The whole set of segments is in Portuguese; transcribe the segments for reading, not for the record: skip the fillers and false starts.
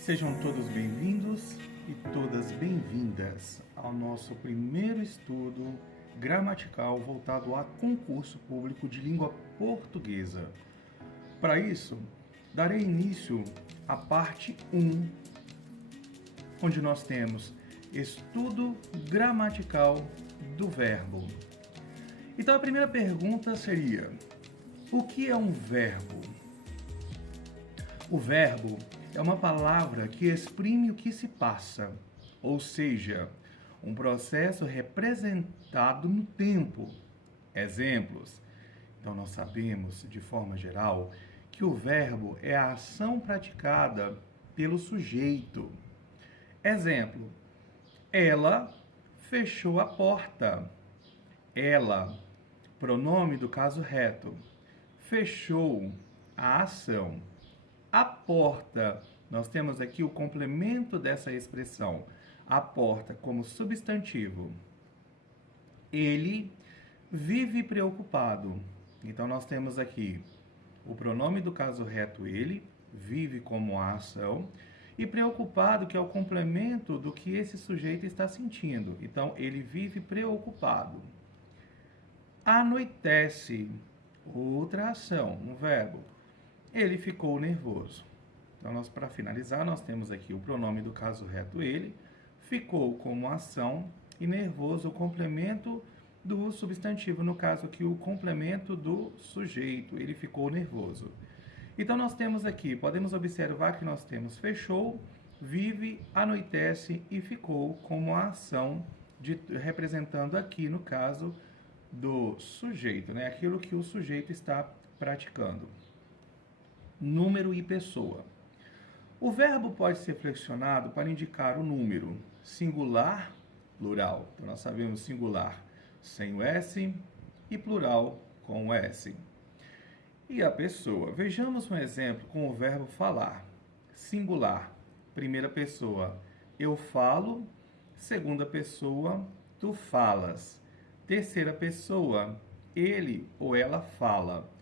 Sejam todos bem-vindos e todas bem-vindas ao nosso primeiro estudo gramatical voltado a concurso público de língua portuguesa. Para isso, darei início à parte 1, onde nós temos estudo gramatical do verbo. Então a primeira pergunta seria: o que é um verbo? O verbo é uma palavra que exprime o que se passa, ou seja, um processo representado no tempo. Exemplos. Então nós sabemos, de forma geral, que o verbo é a ação praticada pelo sujeito. Exemplo: ela fechou a porta. Ela, pronome do caso reto, fechou a ação. A porta, nós temos aqui o complemento dessa expressão, a porta como substantivo. Ele vive preocupado. Então nós temos aqui o pronome do caso reto ele, vive como a ação, e preocupado, que é o complemento do que esse sujeito está sentindo. Então ele vive preocupado. Anoitece, outra ação, um verbo. Ele ficou nervoso. Então, para finalizar, nós temos aqui o pronome do caso reto ele, ficou como ação, e nervoso o complemento do substantivo, no caso aqui o complemento do sujeito, ele ficou nervoso. Então nós temos aqui, podemos observar que nós temos fechou, vive, anoitece e ficou como a ação, representando aqui no caso do sujeito, né? Aquilo que o sujeito está praticando. Número e pessoa. O verbo pode ser flexionado para indicar o número, singular, plural. Então, nós sabemos singular sem o S e plural com o S. E a pessoa. Vejamos um exemplo com o verbo falar. Singular, primeira pessoa, eu falo. Segunda pessoa, tu falas. Terceira pessoa, ele ou ela fala.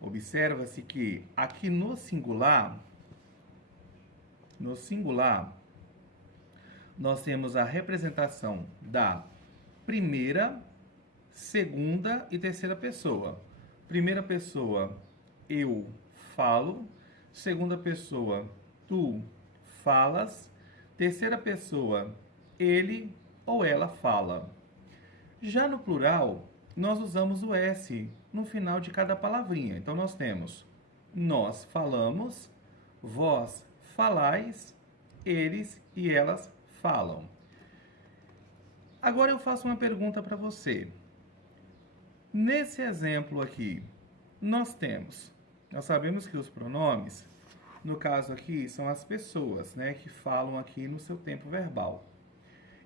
Observa-se que aqui no singular, nós temos a representação da primeira, segunda e terceira pessoa. Primeira pessoa, eu falo. Segunda pessoa, tu falas. Terceira pessoa, ele ou ela fala. Já no plural, nós usamos o S no final de cada palavrinha. Então, nós temos nós falamos, vós falais, eles e elas falam. Agora eu faço uma pergunta para você. Nesse exemplo aqui, nós sabemos que os pronomes, no caso aqui, são as pessoas, né, que falam aqui no seu tempo verbal.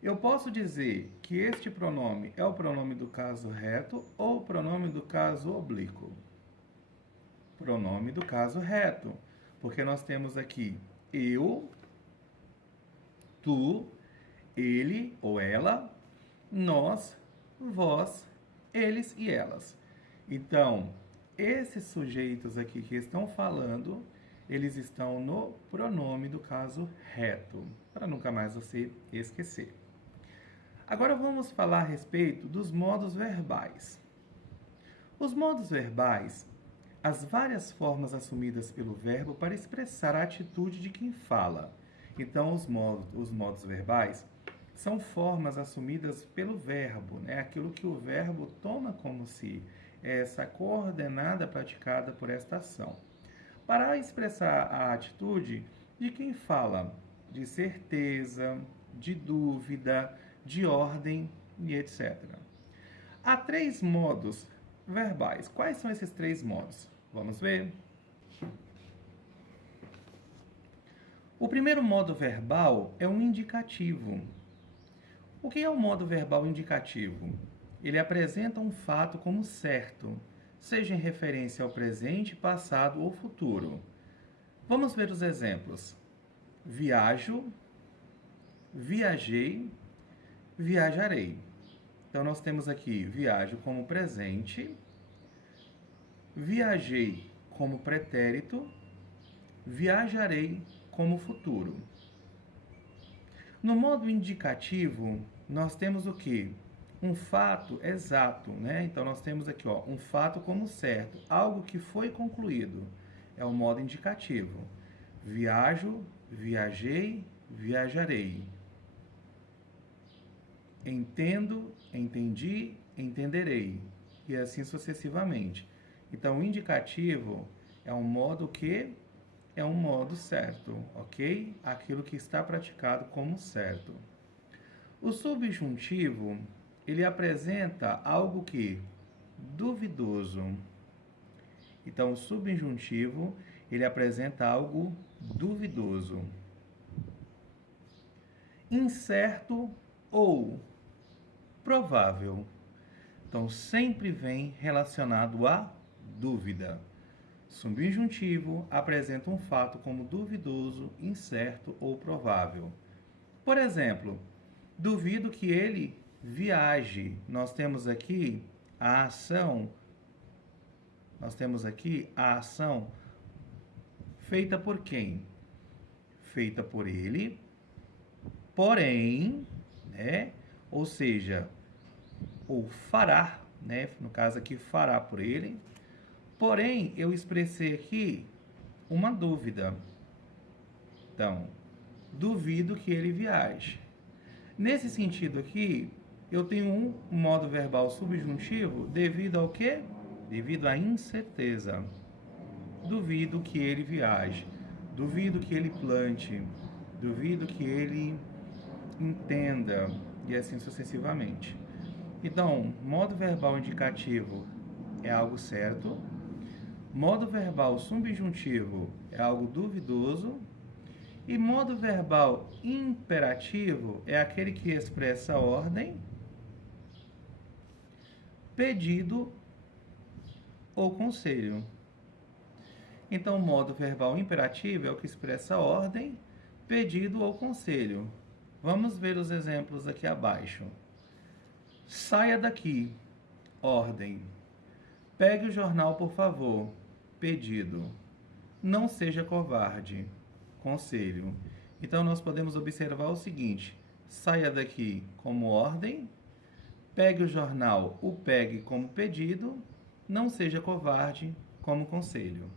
Eu posso dizer que este pronome é o pronome do caso reto ou o pronome do caso oblíquo? Pronome do caso reto, porque nós temos aqui eu, tu, ele ou ela, nós, vós, eles e elas. Então, esses sujeitos aqui que estão falando, eles estão no pronome do caso reto, para nunca mais você esquecer. Agora vamos falar a respeito dos modos verbais. Os modos verbais, as várias formas assumidas pelo verbo para expressar a atitude de quem fala. Então, os modos verbais são formas assumidas pelo verbo, né? Aquilo que o verbo toma como si, essa coordenada praticada por esta ação. Para expressar a atitude de quem fala, de certeza, de dúvida, de ordem e etc. Há 3 modos verbais. Quais são esses 3 modos? Vamos ver? O primeiro modo verbal é um indicativo. O que é o modo verbal indicativo? Ele apresenta um fato como certo, seja em referência ao presente, passado ou futuro. Vamos ver os exemplos. Viajo, viajei, viajarei. Então, nós temos aqui viajo como presente, viajei como pretérito, viajarei como futuro. No modo indicativo, nós temos o quê? Um fato exato, né? Então, nós temos aqui, ó, um fato como certo, algo que foi concluído. É o modo indicativo. Viajo, viajei, viajarei. Entendo, entendi, entenderei. E assim sucessivamente. Então, o indicativo é um modo que é um modo certo, ok? Aquilo que está praticado como certo. O subjuntivo, ele apresenta algo que duvidoso. Então, o subjuntivo, ele apresenta algo duvidoso. Incerto ou provável. Então, sempre vem relacionado a dúvida. Subjuntivo apresenta um fato como duvidoso, incerto ou provável. Por exemplo, duvido que ele viaje. Nós temos aqui a ação. Nós temos aqui a ação feita por quem? Feita por ele, porém, né? Ou seja, ou fará, né? No caso aqui, fará por ele. Porém, eu expressei aqui uma dúvida. Então, duvido que ele viaje. Nesse sentido aqui, eu tenho um modo verbal subjuntivo devido ao quê? Devido à incerteza. Duvido que ele viaje. Duvido que ele plante. Duvido que ele entenda. E assim sucessivamente. Então, modo verbal indicativo é algo certo. Modo verbal subjuntivo é algo duvidoso. E modo verbal imperativo é aquele que expressa ordem, pedido ou conselho. Então, o modo verbal imperativo é o que expressa ordem, pedido ou conselho. Vamos ver os exemplos aqui abaixo. Saia daqui, ordem. Pegue o jornal, por favor, pedido. Não seja covarde, conselho. Então, nós podemos observar o seguinte: saia daqui como ordem, pegue o jornal, o pegue como pedido, não seja covarde como conselho.